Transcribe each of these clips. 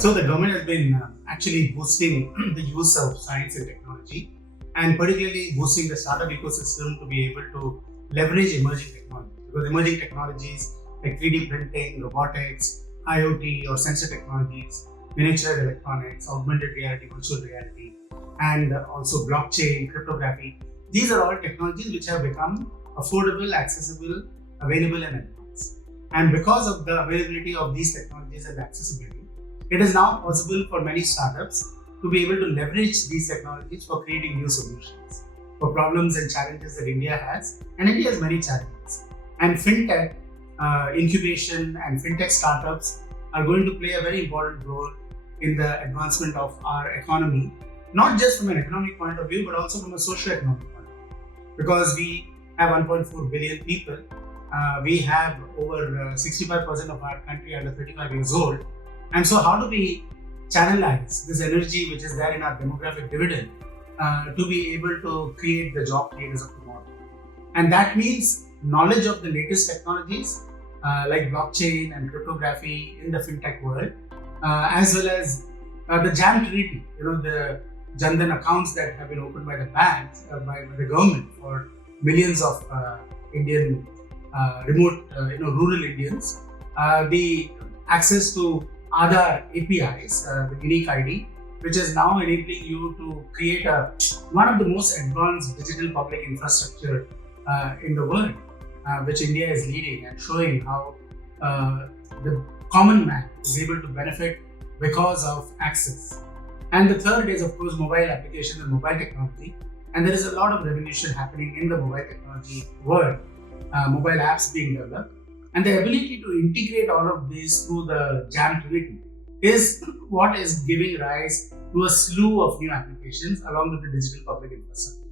So the government has been actually boosting the use of science and technology, and particularly boosting the startup ecosystem to be able to leverage emerging technology. Because emerging technologies like 3D printing, robotics, IoT or sensor technologies, miniature electronics, augmented reality, virtual reality, and also blockchain, cryptography. These are all technologies which have become affordable, accessible, available, and advanced. And because of the availability of these technologies and accessibility, it is now possible for many startups to be able to leverage these technologies for creating new solutions for problems and challenges that India has. And India has many challenges. And Fintech incubation and Fintech startups are going to play a very important role in the advancement of our economy, not just from an economic point of view, but also from a socio-economic point of view. Because we have 1.4 billion people, we have over 65% of our country under 35 years old. And so how do we channelize this energy which is there in our demographic dividend to be able to create the job creators of tomorrow? And that means knowledge of the latest technologies like blockchain and cryptography in the fintech world, as well as the JAM treaty, the Jandan accounts that have been opened by the banks, by the government for millions of Indian remote, rural Indians, the access to Aadhaar APIs, the unique ID, which is now enabling you to create one of the most advanced digital public infrastructure in the world, which India is leading and showing how the common man is able to benefit because of access. And the third is, of course, mobile applications and mobile technology. And there is a lot of revolution happening in the mobile technology world, mobile apps being developed. And the ability to integrate all of this through the JAM treaty is what is giving rise to a slew of new applications along with the digital public infrastructure.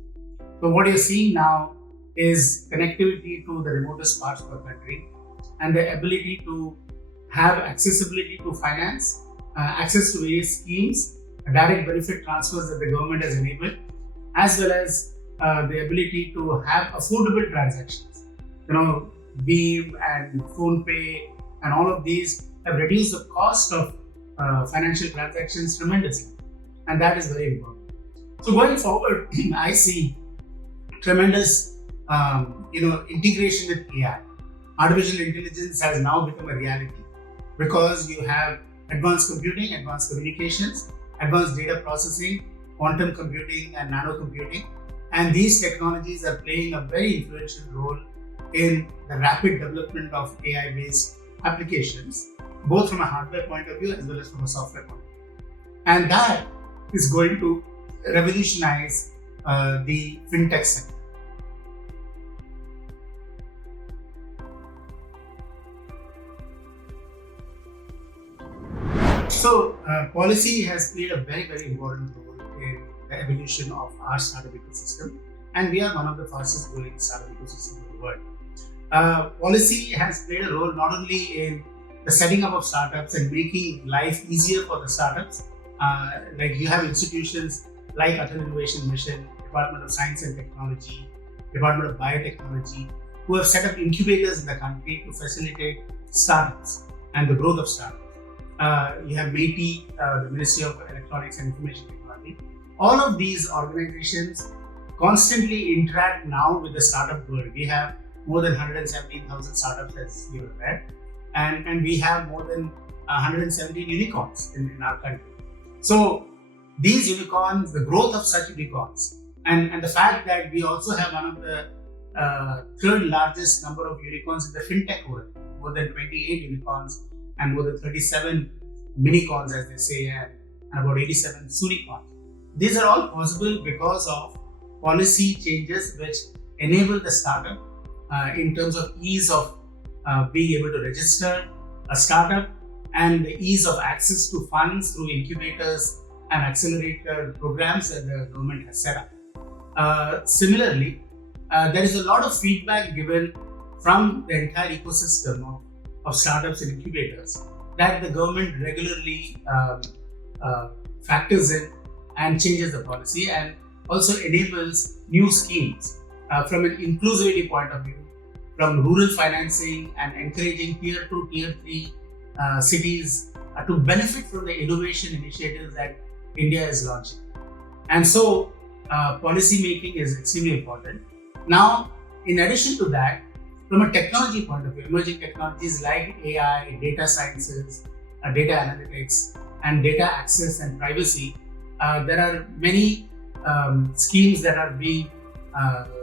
So what you're seeing now is connectivity to the remotest parts of the country and the ability to have accessibility to finance, access to various schemes, direct benefit transfers that the government has enabled, as well as the ability to have affordable transactions. Beam and PhonePe and all of these have reduced the cost of financial transactions tremendously, and that is very important. So going forward, I see tremendous integration with AI. Artificial intelligence has now become a reality because you have advanced computing, advanced communications, advanced data processing, quantum computing and nano computing, and these technologies are playing a very influential role in the rapid development of AI-based applications, both from a hardware point of view as well as from a software point of view. And that is going to revolutionize the fintech sector. So policy has played a very, very important role in the evolution of our startup ecosystem, and we are one of the fastest growing startup ecosystems in the world. Policy has played a role not only in the setting up of startups and making life easier for the startups, like you have institutions like Atal Innovation Mission, Department of Science and Technology, Department of Biotechnology, who have set up incubators in the country to facilitate startups and the growth of startups. You have NITI, the Ministry of Electronics and Information Technology. All of these organizations constantly interact now with the startup world. We have more than 117,000 startups, as you're aware, and we have more than 117 unicorns in our country. So these unicorns, the growth of such unicorns, and the fact that we also have one of the third largest number of unicorns in the fintech world, more than 28 unicorns and more than 37 minicorns, as they say, and about 87 sunicorns. These are all possible because of policy changes which enable the startup in terms of ease of being able to register a startup and the ease of access to funds through incubators and accelerator programs that the government has set up. Similarly, there is a lot of feedback given from the entire ecosystem of startups and incubators that the government regularly factors in and changes the policy and also enables new schemes from an inclusivity point of view, from rural financing and encouraging tier 2, tier 3 cities to benefit from the innovation initiatives that India is launching. And so policy making is extremely important. Now, in addition to that, from a technology point of view, emerging technologies like AI, data sciences, data analytics, and data access and privacy, there are many schemes that are being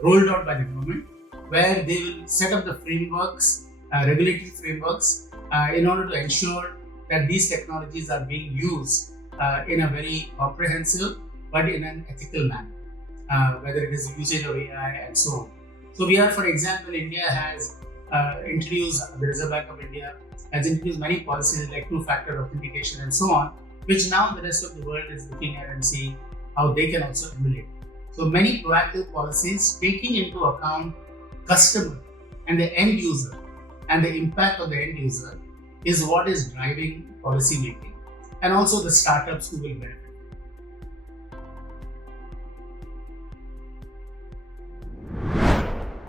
rolled out by the government, where they will set up the frameworks, regulatory frameworks, in order to ensure that these technologies are being used in a very comprehensive but in an ethical manner, whether it is usage of AI and so on. So we are, for example, India has introduced, the Reserve Bank of India has introduced many policies like two-factor authentication and so on, which now the rest of the world is looking at and seeing how they can also emulate. So many proactive policies taking into account customer and the end user and the impact of the end user is what is driving policy making, and also the startups who will benefit.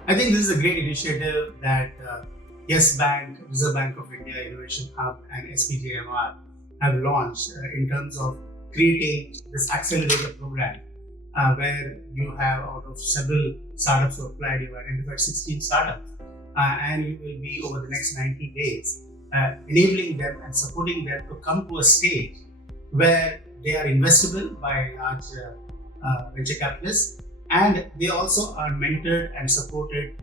I think this is a great initiative that Yes Bank, Reserve Bank of India, Innovation Hub, and SPJMR have launched in terms of creating this accelerator program, where you have, out of several startups who applied, you identified 16 startups, and you will be, over the next 90 days, enabling them and supporting them to come to a stage where they are investable by large venture capitalists, and they also are mentored and supported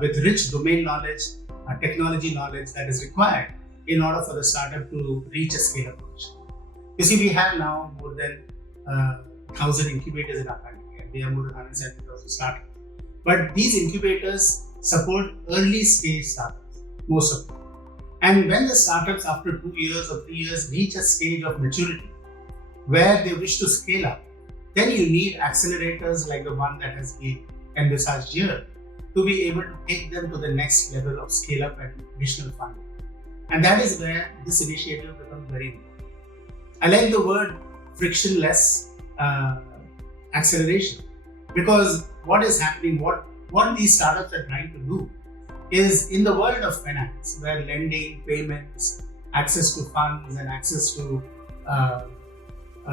with rich domain knowledge, technology knowledge that is required in order for the startup to reach a scale-up position. You see, we have now more than 1,000 incubators in our country, and we have more than 170,000 startups. But these incubators support early stage startups, most of them. And when the startups, after 2 years or 3 years, reach a stage of maturity where they wish to scale up, then you need accelerators like the one that has been envisaged here to be able to take them to the next level of scale up and additional funding. And that is where this initiative becomes very important. I like the word frictionless acceleration, because what is happening, what these startups are trying to do is, in the world of finance, where lending, payments, access to funds and access to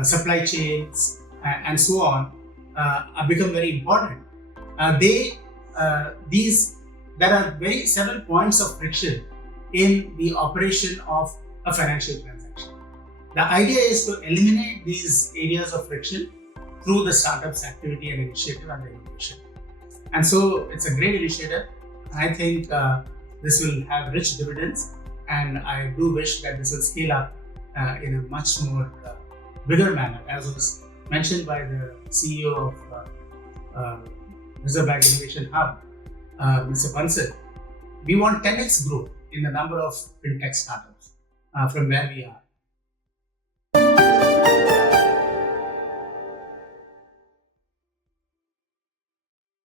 supply chains and so on have become very important. There are several points of friction in the operation of a financial transaction. The idea is to eliminate these areas of friction through the startup's activity and initiative and the innovation. And so it's a great initiative. I think this will have rich dividends, and I do wish that this will scale up in a much more bigger manner, as was mentioned by the CEO of Reserve Bank Innovation Hub, Mr. Bansal. We want 10x growth in the number of Fintech startups from where we are.